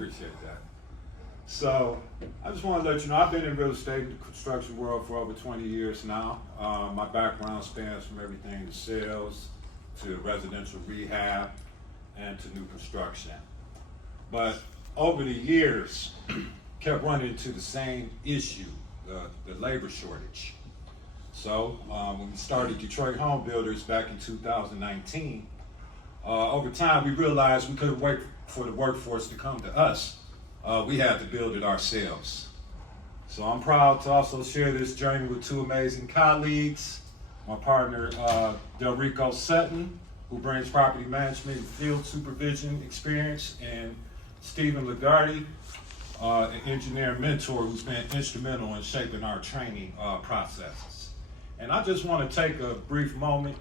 appreciate that. So I just want to let you know, I've been in real estate and the construction world for over 20 years now. My background spans from everything to sales, to residential rehab, and to new construction. But over the years, kept running into the same issue, the labor shortage. So when we started Detroit Home Builders back in 2019, over time we realized we couldn't wait for the workforce to come to us. We had to build it ourselves. So I'm proud to also share this journey with two amazing colleagues. My partner, Delrico Sutton, who brings property management and field supervision experience, and Stephen Lagarde, an engineer and mentor who's been instrumental in shaping our training processes. And I just want to take a brief moment,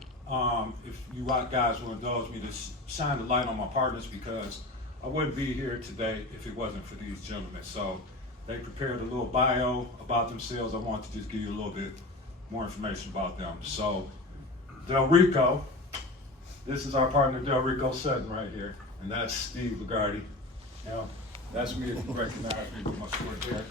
if you guys will indulge me, to shine the light on my partners, because I wouldn't be here today if it wasn't for these gentlemen. So they prepared a little bio about themselves. I want to just give you a little bit more information about them. So Delrico, this is our partner Delrico Sutton right here, and that's Steve Lagarde. Now, that's me if you recognize me with my short hair.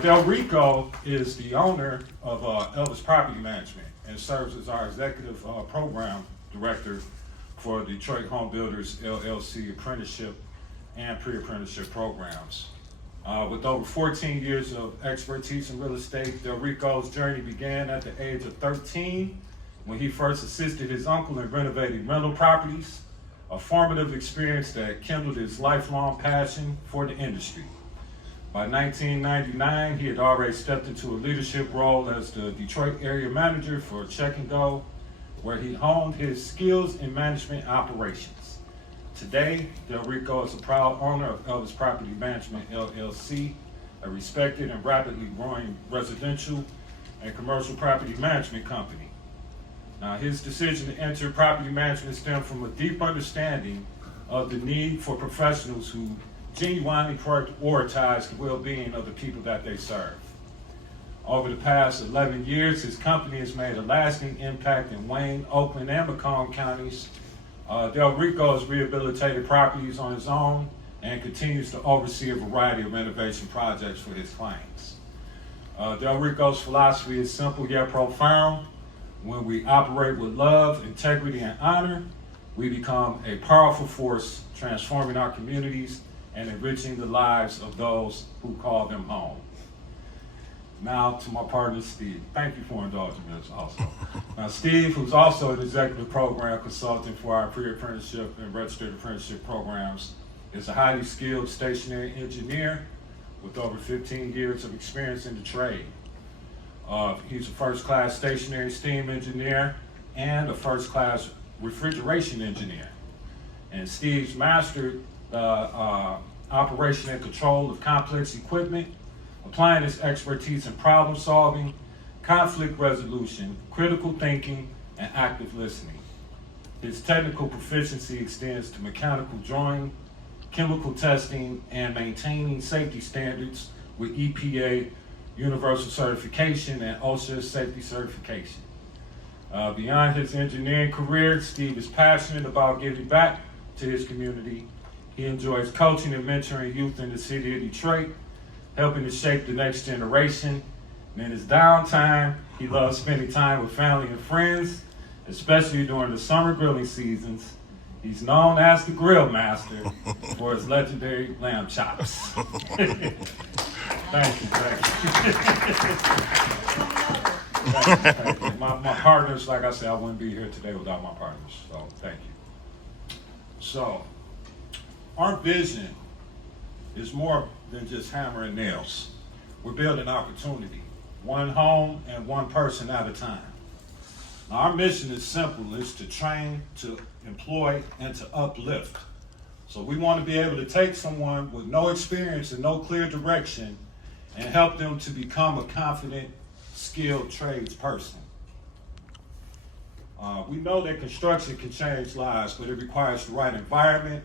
Delrico is the owner of Elvis Property Management and serves as our executive program director for Detroit Home Builders LLC apprenticeship and pre-apprenticeship programs. With over 14 years of expertise in real estate, Delrico's journey began at the age of 13 when he first assisted his uncle in renovating rental properties, a formative experience that kindled his lifelong passion for the industry. By 1999, he had already stepped into a leadership role as the Detroit area manager for Check and Go, where he honed his skills in management operations. Today, Delrico is a proud owner of Elvis Property Management LLC, a respected and rapidly growing residential and commercial property management company. Now, his decision to enter property management stemmed from a deep understanding of the need for professionals who genuinely prioritize the well-being of the people that they serve. Over the past 11 years, his company has made a lasting impact in Wayne, Oakland, and Macomb counties. Delrico has rehabilitated properties on his own and continues to oversee a variety of renovation projects for his clients. Delrico's philosophy is simple yet profound. When we operate with love, integrity, and honor, we become a powerful force transforming our communities and enriching the lives of those who call them home. Now to my partner, Steve. Thank you for indulging me also. Now, Steve, who's also an executive program consultant for our Pre-Apprenticeship and Registered Apprenticeship Programs, is a highly skilled stationary engineer with over 15 years of experience in the trade. He's a first-class stationary steam engineer and a first-class refrigeration engineer. And Steve's mastered operation and control of complex equipment, applying his expertise in problem solving, conflict resolution, critical thinking, and active listening. His technical proficiency extends to mechanical drawing, chemical testing, and maintaining safety standards with EPA Universal Certification and OSHA Safety Certification. Beyond his engineering career, Steve is passionate about giving back to his community. He enjoys coaching and mentoring youth in the city of Detroit, helping to shape the next generation. And in his downtime, he loves spending time with family and friends, especially during the summer grilling seasons. He's known as the Grill Master for his legendary lamb chops. Thank you. Thank you. My partners, like I said, I wouldn't be here today without my partners, so thank you. So, our vision is more than just hammer and nails. We're building opportunity, one home and one person at a time. Now, our mission is simple, it's to train, to employ, and to uplift. So we want to be able to take someone with no experience and no clear direction and help them to become a confident, skilled trades person. We know that construction can change lives, but it requires the right environment,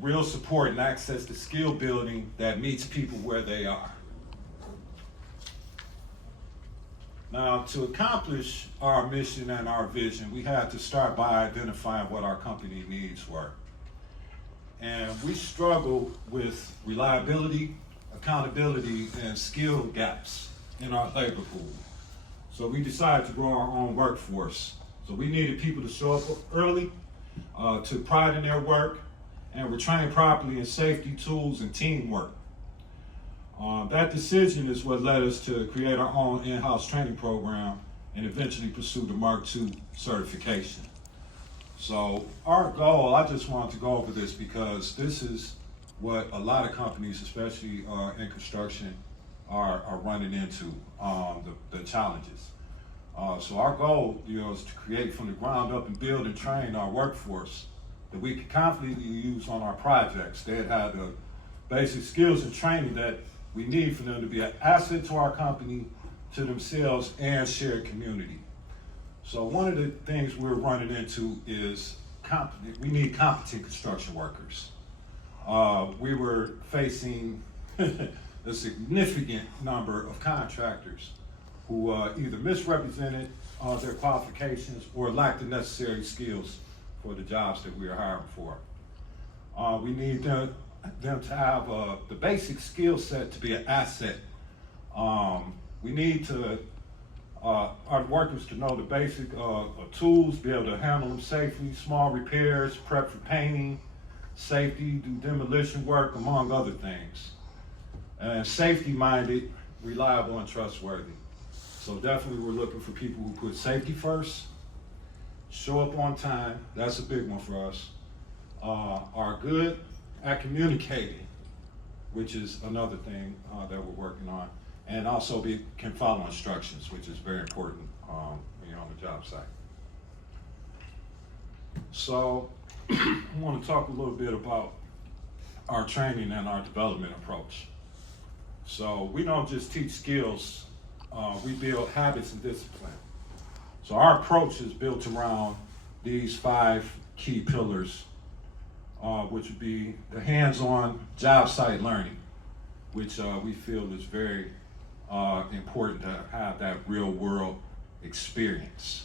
real support, and access to skill building that meets people where they are. Now, to accomplish our mission and our vision, we had to start by identifying what our company needs were. and we struggle with reliability, accountability, and skill gaps in our labor pool. So we decided to grow our own workforce. So we needed people to show up early, took pride in their work, and were trained properly in safety, tools, and teamwork. That decision is what led us to create our own in-house training program and eventually pursue the MARC II certification. So our goal, I just wanted to go over this because this is what a lot of companies, especially in construction, are running into, the challenges. So our goal, is to create from the ground up and build and train our workforce that we can confidently use on our projects. They had the basic skills and training that we need for them to be an asset to our company, to themselves, and shared community. So one of the things we're running into is we need competent construction workers. We were facing a significant number of contractors who either misrepresented their qualifications or lacked the necessary skills for the jobs that we are hiring for. We need them to have the basic skill set to be an asset. We need our workers to know the basic tools, be able to handle them safely, small repairs, prep for painting, safety, do demolition work, among other things. And safety-minded, reliable, and trustworthy. So definitely we're looking for people who put safety first, show up on time, that's a big one for us, are good at communicating, which is another thing that we're working on, and also can follow instructions, which is very important when you're on the job site. So I want to talk a little bit about our training and our development approach. So we don't just teach skills, we build habits and discipline. So our approach is built around these 5 key pillars, which would be the hands-on job site learning, which we feel is very important to have that real world experience.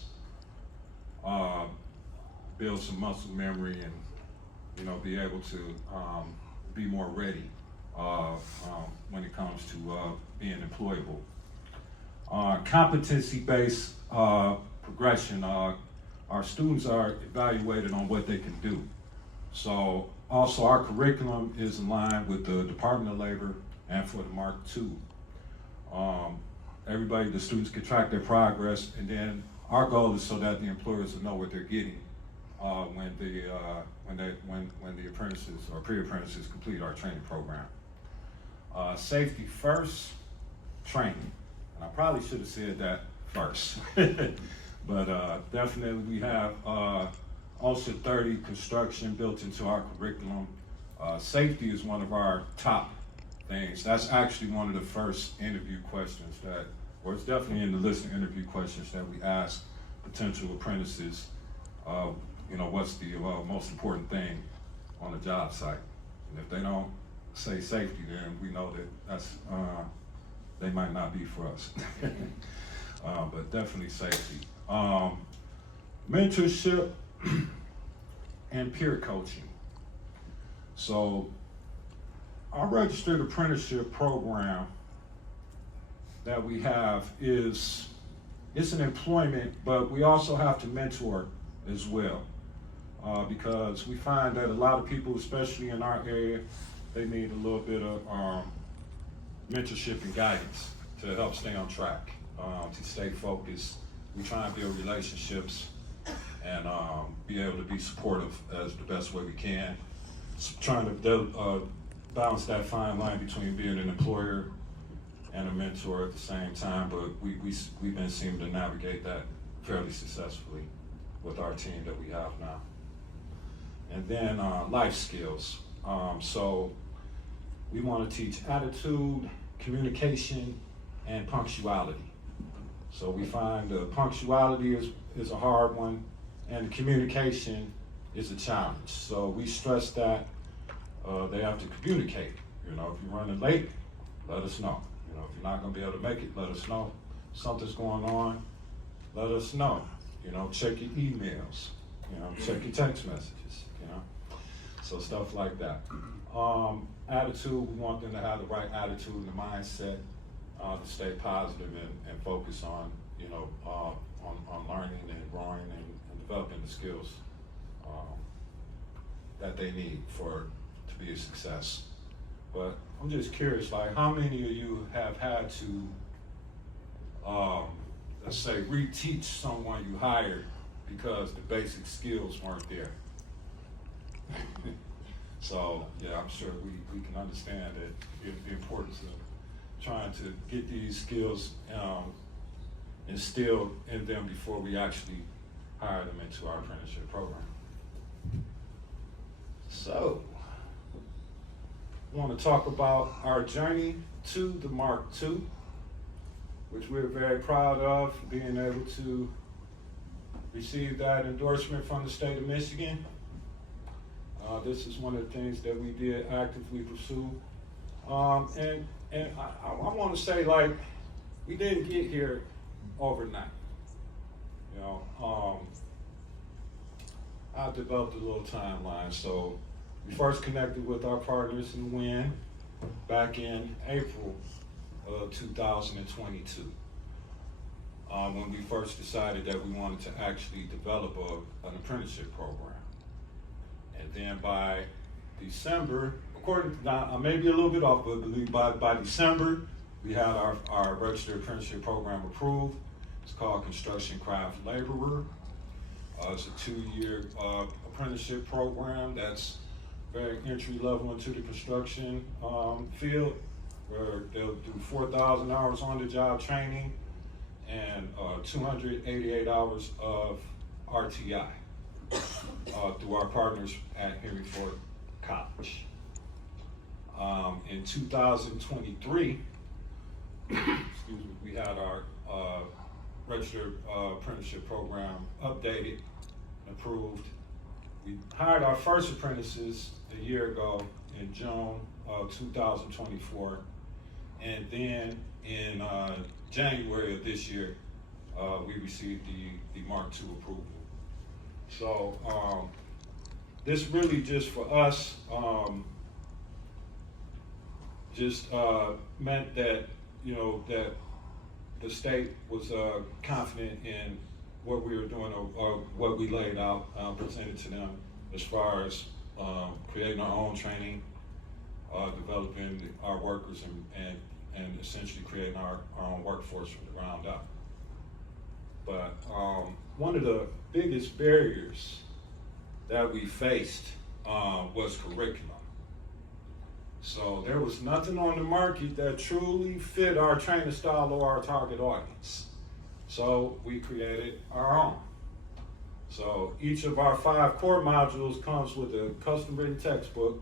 Build some muscle memory and be able to be more ready when it comes to being employable. Competency-based progression. Our students are evaluated on what they can do. So also our curriculum is in line with the Department of Labor and for the MARC II. The students can track their progress, and then our goal is so that the employers will know what they're getting when the apprentices or pre-apprentices complete our training program. Safety first, training. And I probably should have said that first. But definitely we have OSHA 30 construction built into our curriculum. Safety is one of our top things. That's actually one of the first interview questions or it's definitely in the list of interview questions that we ask potential apprentices. What's the most important thing on the job site? And if they don't say safety, then we know that they might not be for us. But definitely safety. Mentorship and peer coaching. So our registered apprenticeship program that we have it's an employment, but we also have to mentor as well. Because we find that a lot of people, especially in our area, they need a little bit of mentorship and guidance to help stay on track, to stay focused. We try and build relationships and be able to be supportive as the best way we can. Trying to balance that fine line between being an employer and a mentor at the same time, but we've been seeming to navigate that fairly successfully with our team that we have now. And then life skills. So we want to teach attitude, communication, and punctuality. So we find the punctuality is a hard one, and the communication is a challenge. So we stress that they have to communicate. If you're running late, let us know. If you're not going to be able to make it, let us know. Something's going on, let us know. Check your emails. Check your text messages. So stuff like that. Attitude, we want them to have the right attitude and the mindset to stay positive and focus on, on learning and growing and developing the skills that they need to be a success. But I'm just curious, like, how many of you have had to, let's say, reteach someone you hired because the basic skills weren't there? So, yeah, I'm sure we can understand that the importance of trying to get these skills instilled in them before we actually hire them into our apprenticeship program. So, I want to talk about our journey to the MARC II, which we're very proud of, being able to receive that endorsement from the state of Michigan. This is one of the things that we did actively pursue. And I want to say, like, we didn't get here overnight. I developed a little timeline. So we first connected with our partners in WIN back in April of 2022. When we first decided that we wanted to actually develop an apprenticeship program. And then by December, I may be a little bit off, but by December, we had our registered apprenticeship program approved. It's called Construction Craft Laborer. It's a 2-year apprenticeship program that's very entry level into the construction field, where they'll do 4,000 hours on the job training and 288 hours of RTI through our partners at Henry Ford College. In 2023, we had our registered apprenticeship program updated and approved. We hired our first apprentices a year ago in June of 2024, and then in January of this year, we received the MARC II approval. So this really just for us meant that that the state was confident in what we were doing or what we laid out, presented to them as far as creating our own training, developing our workers, and essentially creating our own workforce from the ground up. But one of the biggest barriers that we faced was curriculum. So there was nothing on the market that truly fit our training style or our target audience. So we created our own. So each of our 5 core modules comes with a custom written textbook,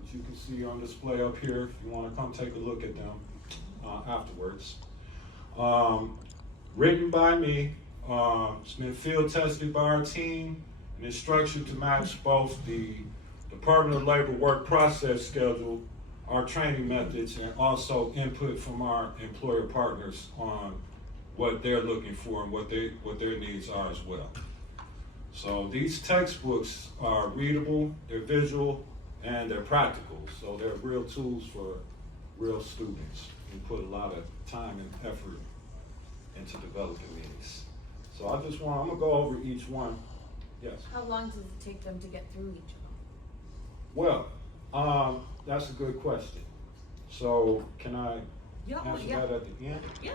which you can see on display up here if you want to come take a look at them afterwards. Written by me, it's been field tested by our team, and it's structured to match both the Department of Labor work process schedule, our training methods, and also input from our employer partners on what they're looking for and what their needs are as well. So these textbooks are readable, they're visual, and they're practical. So they're real tools for real students. We put a lot of time and effort into developing these. So I'm gonna go over each one. Yes? How long does it take them to get through each of them? Well, that's a good question. So can I answer that at the end? Yeah.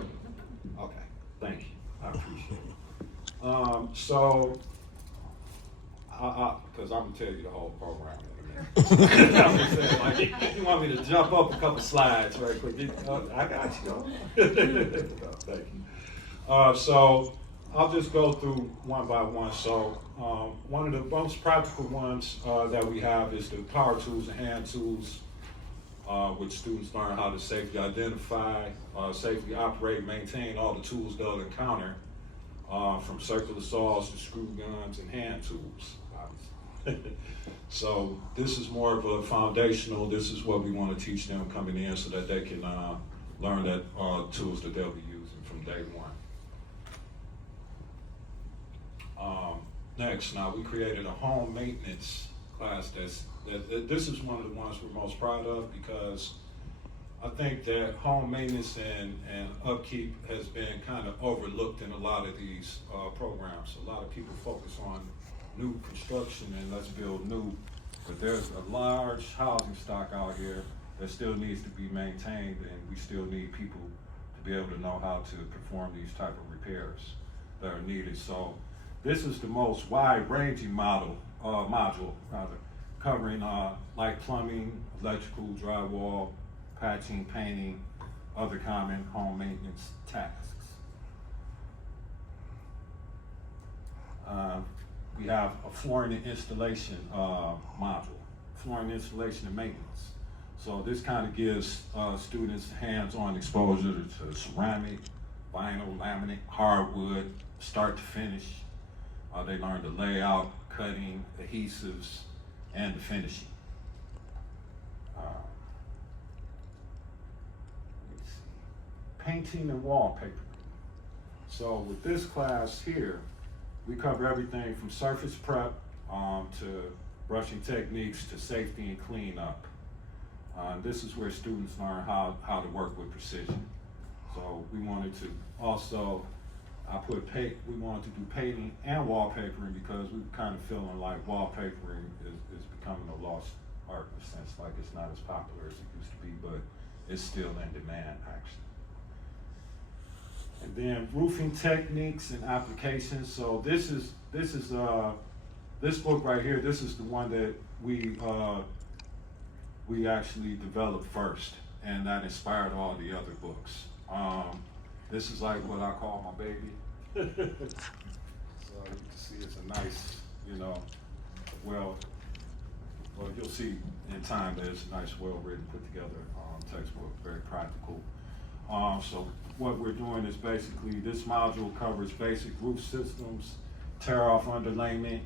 Okay, thank you. I appreciate it. So, because I'm gonna tell you the whole program in a minute. I'm just saying, like, you want me to jump up a couple slides right quick? I got you. Thank you. So I'll just go through one by one. So one of the most practical ones that we have is the power tools and hand tools, which students learn how to safely identify, safely operate, maintain all the tools they'll encounter, from circular saws to screw guns and hand tools. So this is more of a foundational, this is what we want to teach them coming in so that they can learn that tools that they'll be using from day one. Next, now we created a home maintenance class that's this is one of the ones we're most proud of, because I think that home maintenance and upkeep has been kind of overlooked in a lot of these programs. A lot of people focus on new construction and let's build new, but there's a large housing stock out here that still needs to be maintained, and we still need people to be able to know how to perform these type of repairs that are needed. So this is the most wide-ranging module, covering like plumbing, electrical, drywall, patching, painting, other common home maintenance tasks. We have a flooring and installation module, flooring installation and maintenance. So this kind of gives students hands-on exposure to ceramic, vinyl, laminate, hardwood, start to finish. They learn the layout, cutting, adhesives, and the finishing. Painting and wallpaper. So with this class here, we cover everything from surface prep to brushing techniques to safety and cleanup. This is where students learn how to work with precision. So we wanted to also, we wanted to do painting and wallpapering, because we're kind of feeling like wallpapering is becoming a lost art in a sense, like it's not as popular as it used to be, but it's still in demand actually. And then roofing techniques and applications. So this book right here. This is the one that we actually developed first, and that inspired all the other books. This is like what I call my baby. So you can see it's a nice, well, you'll see in time that it's a nice, well-written, put together textbook, very practical. So what we're doing is basically this module covers basic roof systems, tear-off underlayment,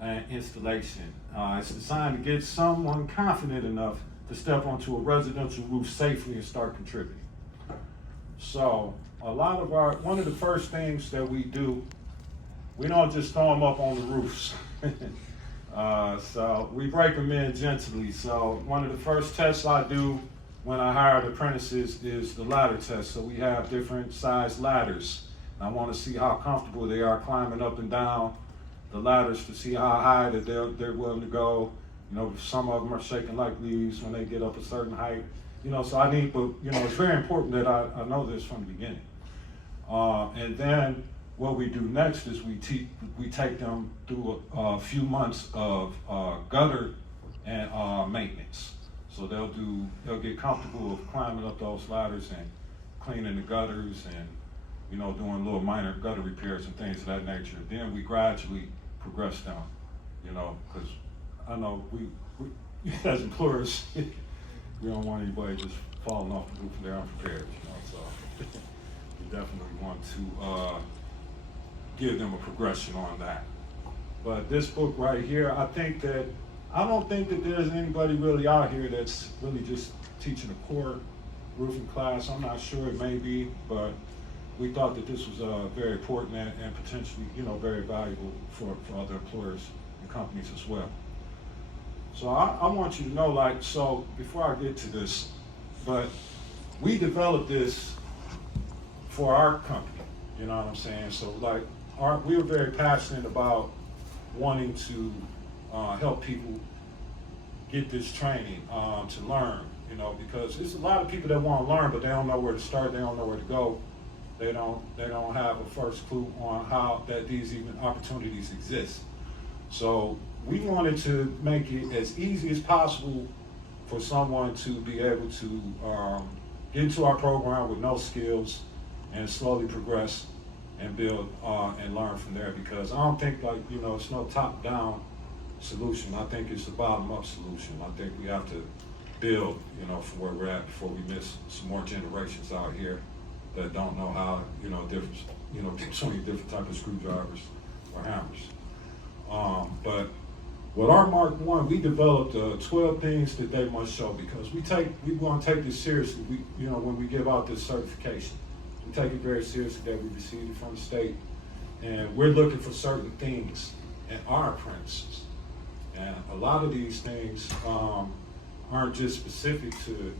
and installation. It's designed to get someone confident enough to step onto a residential roof safely and start contributing. So one of the first things that we do, we don't just throw them up on the roofs. So we break them in gently. So one of the first tests I do when I hire apprentices is the ladder test. So we have different size ladders. And I want to see how comfortable they are climbing up and down the ladders, to see how high that they're willing to go. Some of them are shaking like leaves when they get up a certain height. So I need, but it's very important that I know this from the beginning. And then what we do next is we take them through a few months of gutter and maintenance. So they'll get comfortable with climbing up those ladders and cleaning the gutters and doing little minor gutter repairs and things of that nature. Then we gradually progress them, because I know we as employers, we don't want anybody just falling off the roof and they're unprepared, so we definitely want to give them a progression on that. But this book right here, I don't think that there's anybody really out here that's really just teaching a core roofing class. I'm not sure, it may be, but we thought that this was very important and potentially, very valuable for other employers and companies as well. So I want you to know, so before I get to this, but we developed this for our company, you know what I'm saying? So we were very passionate about wanting to help people get this training to learn, because there's a lot of people that want to learn, but they don't know where to start, they don't know where to go. They don't have a first clue on how that these even opportunities exist. So we wanted to make it as easy as possible for someone to be able to get into our program with no skills and slowly progress and build and learn from there, because I don't think it's no top-down solution. I think it's a bottom-up solution. I think we have to build, from where we're at before we miss some more generations out here that don't know how, between different types of screwdrivers or hammers. But with our MARC I, we developed 12 things that they must show, because we want to take this seriously. When we give out this certification, we take it very seriously that we received it from the state, and we're looking for certain things in our apprentices. And a lot of these things aren't just specific to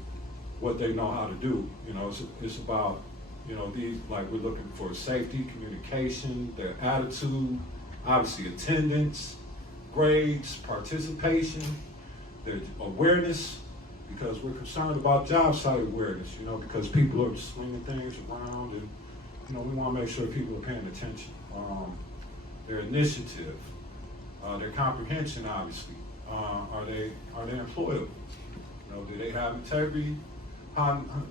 what they know how to do. You know, it's about, you know, these, like we're looking for safety, communication, their attitude, obviously attendance, grades, participation, their awareness, because we're concerned about job site awareness, you know, because people are swinging things around, and, you know, we want to make sure people are paying attention. Their initiative, their comprehension, obviously. Are they employable? You know, do they have integrity?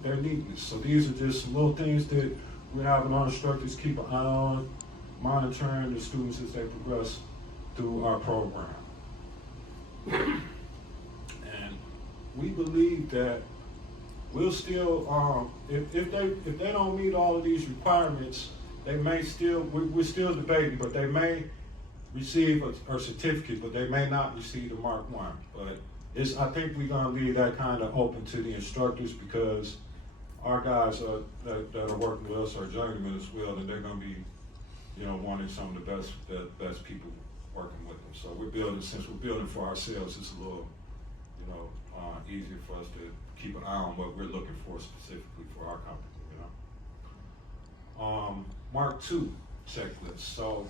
Their neatness. So these are just some little things that we're having our instructors keep an eye on, monitoring the students as they progress through our program. And we believe that we'll still, if they don't meet all of these requirements, they may still, we're still debating, but they may receive a certificate, but they may not receive the MARC I. But I think we're gonna leave that kind of open to the instructors, because our guys that are working with us are journeymen as well, and they're gonna be, you know, wanting some of the best people working with them. So we're building, since we're building for ourselves, it's a little, you know, easier for us to keep an eye on what we're looking for specifically for our company, you know. MARC II checklist. So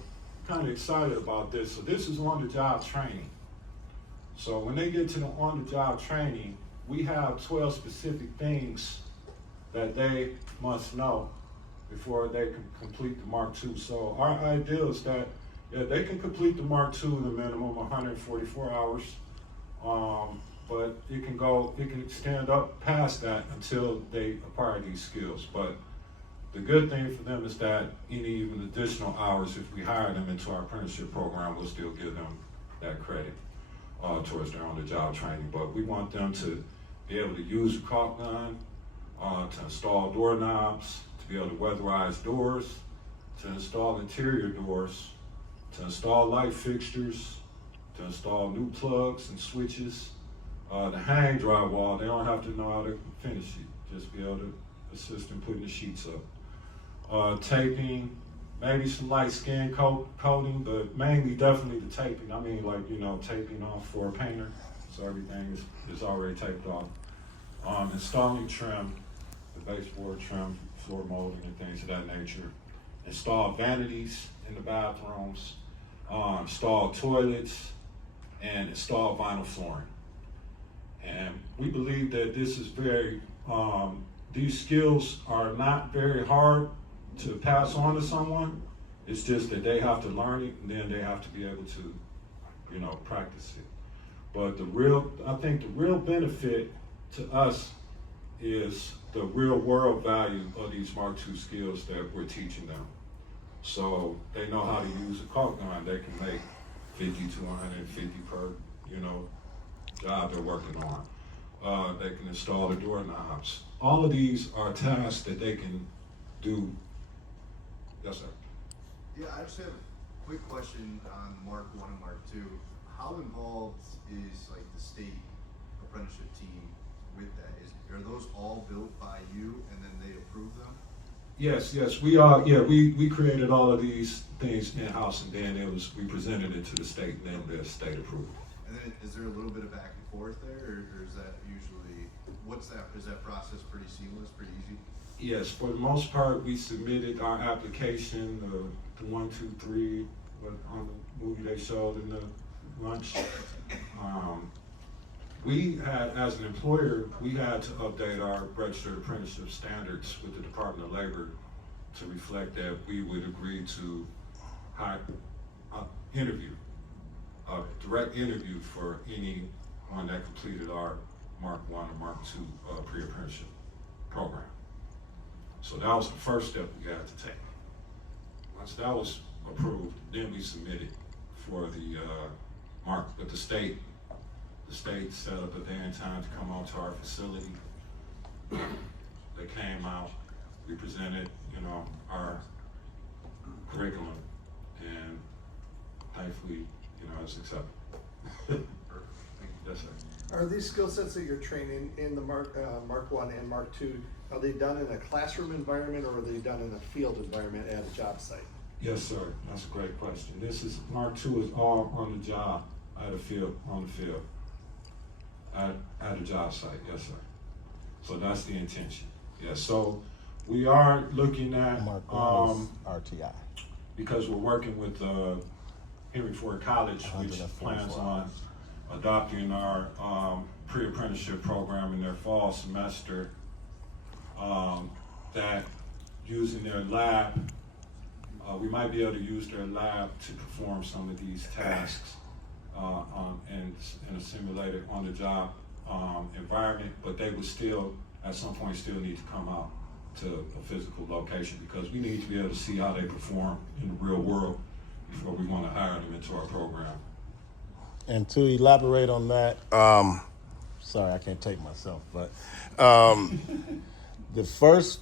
kind of excited about this. So this is on-the-job training. So when they get to the on-the-job training, we have 12 specific things that they must know before they can complete the MARC II. So our idea is that they can complete the MARC II in a minimum 144 hours, but it can extend up past that until they acquire these skills. But the good thing for them is that any even additional hours, if we hire them into our apprenticeship program, we'll still give them that credit towards their on-the-job training. But we want them to be able to use a caulk gun, to install doorknobs, to be able to weatherize doors, to install interior doors, to install light fixtures, to install new plugs and switches, to hang drywall. They don't have to know how to finish it, just be able to assist in putting the sheets up. Taping, maybe some light skin coating, but mainly definitely the taping. I mean, like, you know, taping off for a painter, so everything is already taped off. Installing trim, the baseboard trim, floor molding and things of that nature. Install vanities in the bathrooms, install toilets, and install vinyl flooring. And we believe that this is very, these skills are not very hard to pass on to someone. It's just that they have to learn it, and then they have to be able to, you know, practice it. But I think the real benefit to us is the real world value of these MARC II skills that we're teaching them. So they know how to use a caulk gun. They can make 50 to 150 per, you know, job they're working on. They can install the doorknobs. All of these are tasks that they can do. Yes, sir. Yeah, I just have a quick question on MARC I and MARC II. How involved is like the state apprenticeship team with that? Are those all built by you and then they approve them? Yes, we are. Yeah, we created all of these things in-house, and then we presented it to the state, and then the state approved. And then is there a little bit of back and forth there, or is that usually, is that process pretty seamless, pretty easy? Yes, for the most part, we submitted our application, the 1, 2, 3, on the movie they showed in the lunch. We had, as an employer, we had to update our registered apprenticeship standards with the Department of Labor to reflect that we would agree to a direct interview for anyone that completed our MARC I or MARC II pre-apprenticeship program. So that was the first step we had to take. Once that was approved, then we submitted for the MARC, but the state set up a day and time to come out to our facility. They came out, we presented, you know, our curriculum, and thankfully, you know, it's accepted. Yes, sir. Are these skill sets that you're training in the MARC I and MARC II, are they done in a classroom environment, or are they done in a field environment at a job site? Yes, sir. That's a great question. MARC II is all on the job. at a field, on the field, at a job site, yes, sir. So that's the intention. Yeah, so we are looking at, Mark I is RTI. because we're working with Henry Ford College, which 144 plans on adopting our pre-apprenticeship program in their fall semester, that using their lab, we might be able to use their lab to perform some of these tasks in a simulated on-the-job environment, but they would still, at some point, still need to come out to a physical location, because we need to be able to see how they perform in the real world before we want to hire them into our program. And to elaborate on that, sorry, I can't take myself, but the first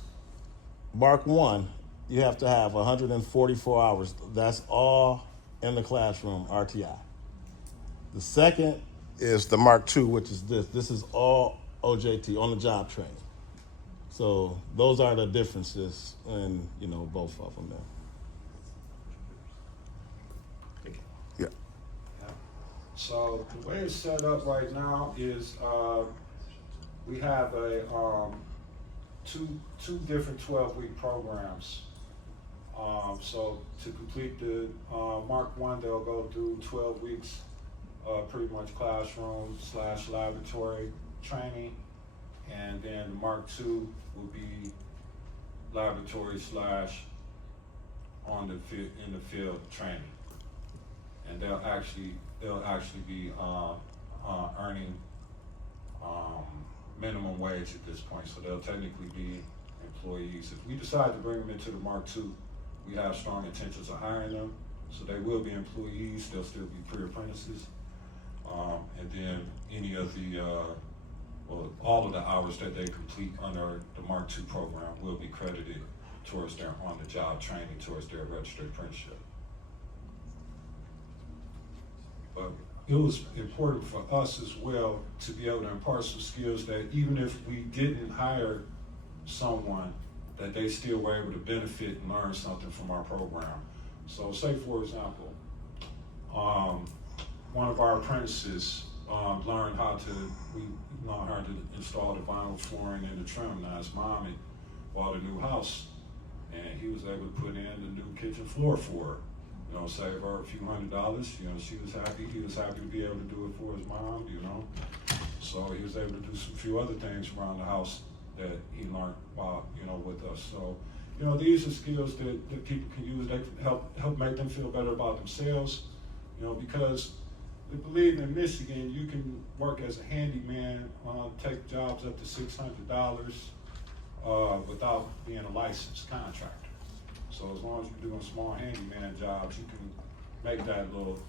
Mark I, you have to have 144 hours. That's all in the classroom, RTI. The second is the Mark II, which is this. This is all OJT, on the job training. So those are the differences in, both of them there. Yeah. So the way it's set up right now is we have a two different 12-week programs. So to complete the Mark I, they'll go through 12 weeks, pretty much classroom/laboratory training, and then the Mark II will be laboratory / in the field training, and they'll actually be earning minimum wage at this point, so they'll technically be employees. If we decide to bring them into the Mark II, we have strong intentions of hiring them, so they will be employees. They'll still be pre-apprentices, and then any of the all of the hours that they complete under the Mark II program will be credited towards their on-the-job training, towards their registered apprenticeship. But it was important for us as well to be able to impart some skills that even if we didn't hire someone, that they still were able to benefit and learn something from our program. So say, for example, one of our apprentices learned how to install the vinyl flooring and the trim. Now his mom had bought a new house, and he was able to put in the new kitchen floor for her. Save her a few $100s. She was happy. He was happy to be able to do it for his mom. So he was able to do some few other things around the house that he learned while with us. So these are skills that people can use. They can help make them feel better about themselves. Because I believe in Michigan, you can work as a handyman, take jobs up to $600 without being a licensed contractor. So as long as you're doing small handyman jobs, you can make that little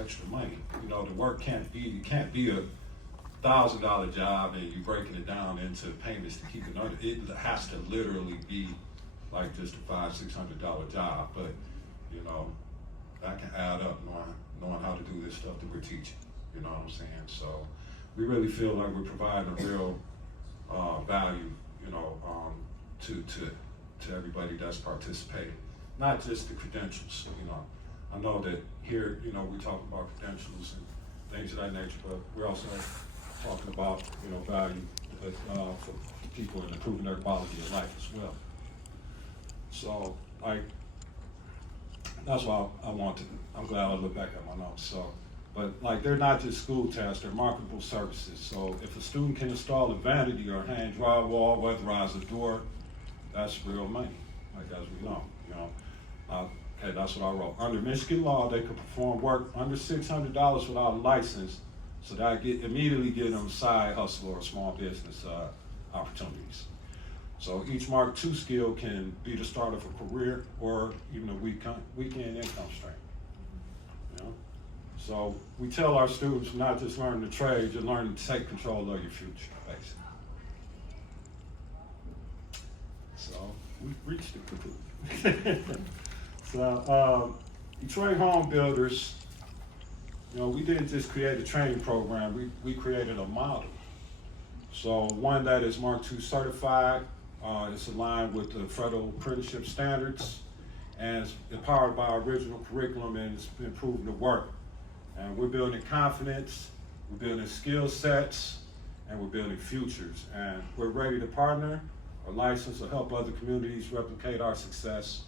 extra money. The work can't be a $1,000 job and you're breaking it down into payments to keep it under. It has to literally be like just a $500-600 job, but that can add up knowing how to do this stuff that we're teaching. You know what I'm saying? So we really feel like we're providing a real value, to everybody that's participating, not just the credentials. I know that here, we talk about credentials and things of that nature, but we're also talking about, value for people and improving their quality of life as well. So, that's why I'm glad I look back at my notes. So, but they're not just school tests, they're marketable services. So if a student can install a vanity or hang drywall, weatherize a door, that's real money, as we know. Okay, that's what I wrote. Under Michigan law, they could perform work under $600 without a license, so that immediately get them side hustle or small business opportunities. So each Mark II skill can be the start of a career or even a weekend income stream. So we tell our students, not just learn the trade, you're learning to take control of your future, basically. So we've reached the conclusion. So Detroit Home Builders, we didn't just create a training program, we created a model. So one that is MARC II-certified, it's aligned with the federal apprenticeship standards, and it's empowered by our original curriculum, and it's been proven to work And we're building confidence, we're building skill sets, and we're building futures. And we're ready to partner or license or help other communities replicate our success.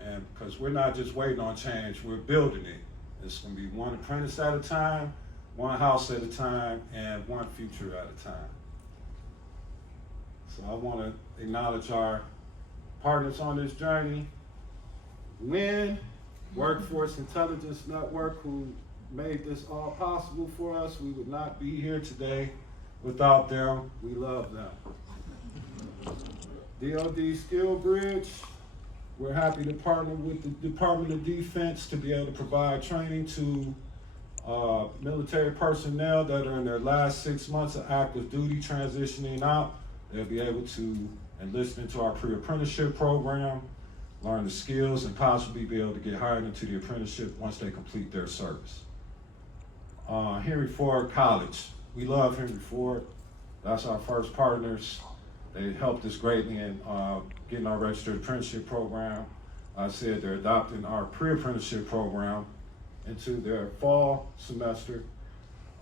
And because we're not just waiting on change, we're building it. It's gonna be one apprentice at a time, one house at a time, and one future at a time. So I wanna acknowledge our partners on this journey. WIN, Workforce Intelligence Network, who made this all possible for us. We would not be here today without them. We love them. DoD Skill Bridge, we're happy to partner with the Department of Defense to be able to provide training to military personnel that are in their last 6 months of active duty transitioning out. They'll be able to enlist into our pre-apprenticeship program, learn the skills, and possibly be able to get hired into the apprenticeship once they complete their service. Henry Ford College. We love Henry Ford. That's our first partners. They helped us greatly in getting our registered apprenticeship program. I said they're adopting our pre-apprenticeship program into their fall semester.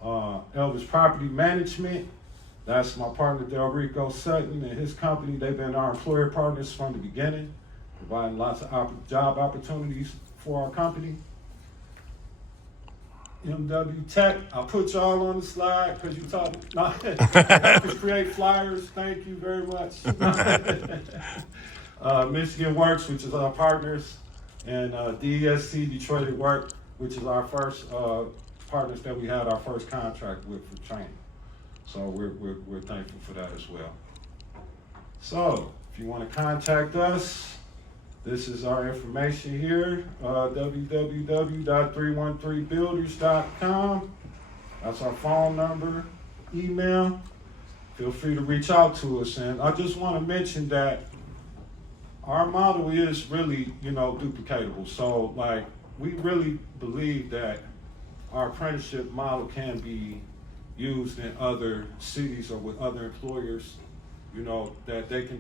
Elvis Property Management. That's my partner, Delrico Sutton, and his company. They've been our employer partners from the beginning, providing lots of job opportunities for our company. MW Tech, I'll put y'all on the slide because you taught to create flyers. Thank you very much. Michigan Works, which is our partners, and DESC, Detroit at Work, which is our first partners that we had our first contract with for training. So we're thankful for that as well. So if you want to contact us, this is our information here, www.313builders.com. That's our phone number, email. Feel free to reach out to us. And I just want to mention that our model is really, duplicatable. So like, we really believe that our apprenticeship model can be used in other cities or with other employers, that you can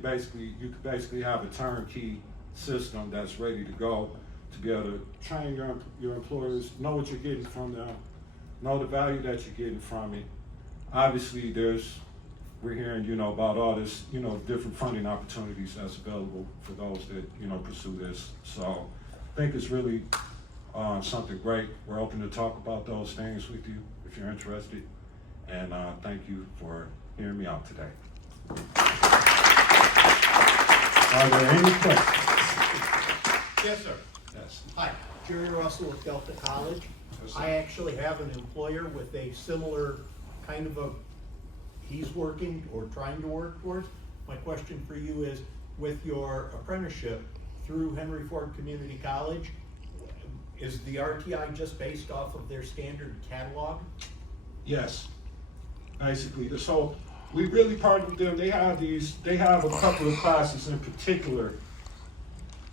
basically have a turnkey system that's ready to go to be able to train your employers, know what you're getting from them, know the value that you're getting from it. Obviously, we're hearing, about all this, different funding opportunities that's available for those that, pursue this. So I think it's really something great. We're open to talk about those things with you if you're interested. And thank you for hearing me out today. Are there any questions? Yes, sir. Yes. Hi, Jerry Russell with Delta College. Yes, sir. I actually have an employer with a similar kind of he's working or trying to work towards. My question for you is, with your apprenticeship through Henry Ford Community College, is the RTI just based off of their standard catalog? Yes. Basically, so we really partner with them. They have a couple of classes in particular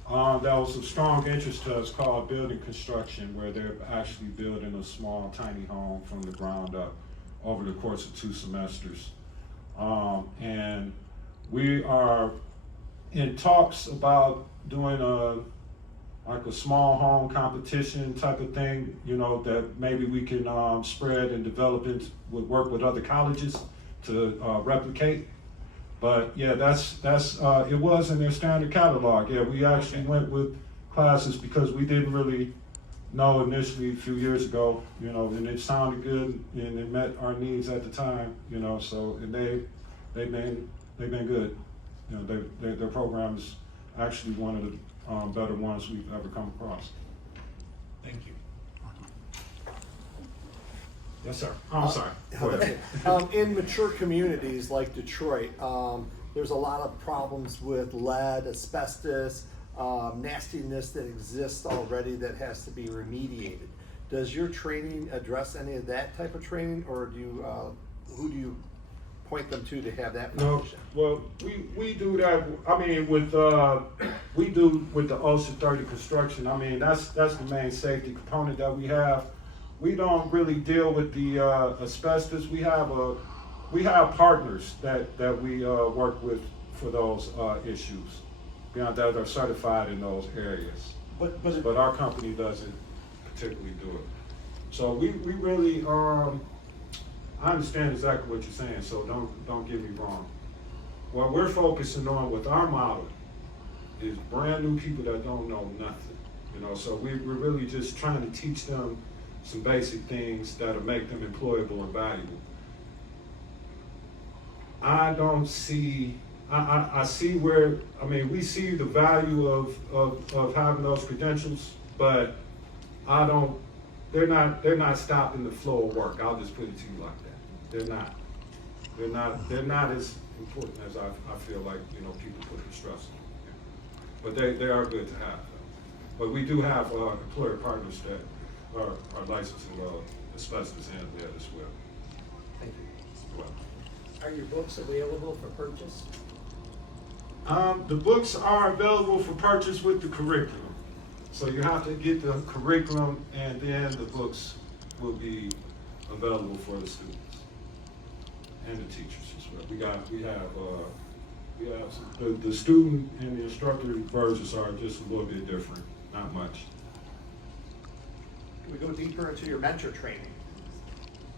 that was of strong interest to us called building construction, where they're actually building a small, tiny home from the ground up over the course of 2 semesters. And we are in talks about doing a small home competition type of thing, that maybe we can spread and develop it, work with other colleges to replicate. But yeah, that's it was in their standard catalog. Yeah, we actually went with classes because we didn't really know initially a few years ago, and it sounded good and it met our needs at the time, so and they've been good. Their program is actually one of the better ones we've ever come across. Thank you. Yes, sir. Oh, I'm sorry. Go ahead. In mature communities like Detroit, there's a lot of problems with lead, asbestos, nastiness that exists already that has to be remediated. Does your training address any of that type of training, or do you, who do you point them to have that No, position? well, we do that. I mean, we do with the OSHA 30 construction. I mean, that's the main safety component that we have. We don't really deal with the asbestos. We have partners that we work with for those issues, that are certified in those areas. But But our company doesn't particularly do it. So we really, I understand exactly what you're saying, so don't get me wrong. What we're focusing on with our model is brand new people that don't know nothing, you know, so we're really just trying to teach them some basic things that'll make them employable and valuable. I don't see, I see where, I mean, we see the value of having those credentials, but I don't, they're not stopping the flow of work. I'll just put it to you like that. They're not as important as I feel like, you know, people put the stress on. But they are good to have. But we do have employer partners that are licensed and well, asbestos and lead as well. Thank you. Well, Are your books available for purchase? the books are available for purchase with the curriculum. So you have to get the curriculum and then the books will be available for the students and the teachers as well. We have some, the student and the instructor versions are just a little bit different, not much. Can we go deeper into your mentor training?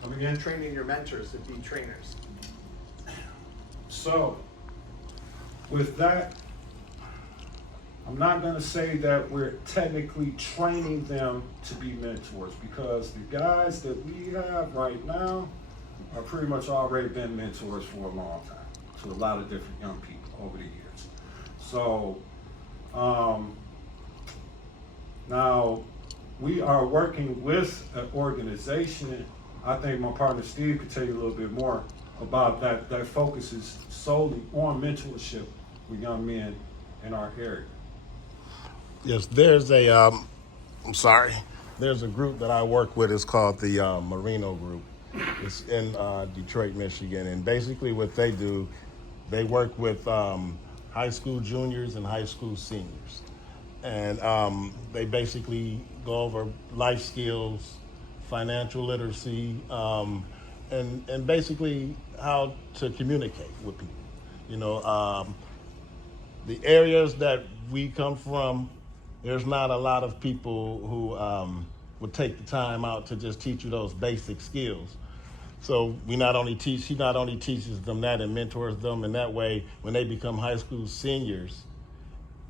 Come again? Training your mentors to be trainers. So, with that, I'm not gonna say that we're technically training them to be mentors, because the guys that we have right now are pretty much already been mentors for a long time to a lot of different young people over the years. So, now we are working with an organization. I think my partner Steve could tell you a little bit more about that focuses solely on mentorship with young men in our area. Yes, there's a, there's a group that I work with. It's called the Marino Group. It's in Detroit, Michigan. And basically what they do, they work with high school juniors and high school seniors. And they basically go over life skills, financial literacy, and basically how to communicate with people. You know, the areas that we come from, there's not a lot of people who would take the time out to just teach you those basic skills. So he not only teaches them that and mentors them, and that way when they become high school seniors,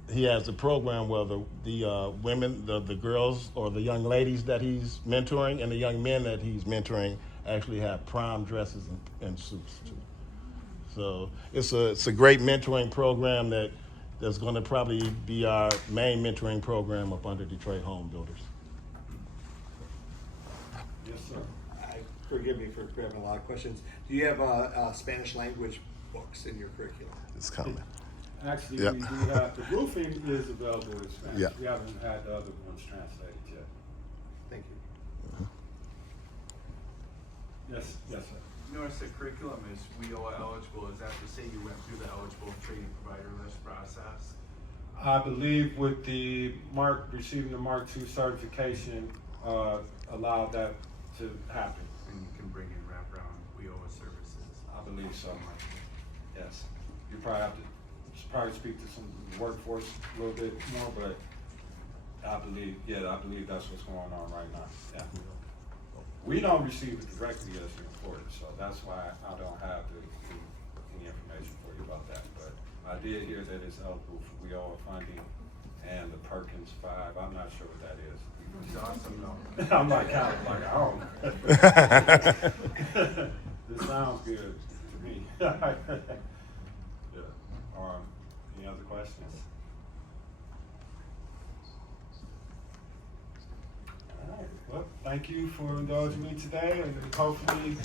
he has a program where the women, the girls or the young ladies that he's mentoring and the young men that he's mentoring actually have prom dresses and suits too. So it's a great mentoring program that's going to probably be our main mentoring program up under Detroit Home Builders. Yes, sir. Forgive me for grabbing a lot of questions. Do you have Spanish language books in your curriculum? It's coming. Actually, Yeah. we do have, the roofing is available in Spanish. Yeah. We haven't had the other ones translated yet. Thank you. Yes, yes, sir. Notice the curriculum is WIOA eligible. Is that to say you went through the eligible training provider list process? I believe with the receiving the MARC II certification, allowed that to happen. And you can bring in wraparound WIOA services. I believe so. Yes. You probably have to speak to some workforce a little bit more, but I believe that's what's going on right now. Yeah. We don't receive it directly as an employer, so that's why I don't have any information for you about that. But I did hear that it's eligible for WIOA funding and the Perkins 5. I'm not sure what that is. It's awesome though. I'm like, kind of like, I don't know. This sounds good to me. Yeah. Any other questions? All right. Well, thank you for indulging me today, and hopefully,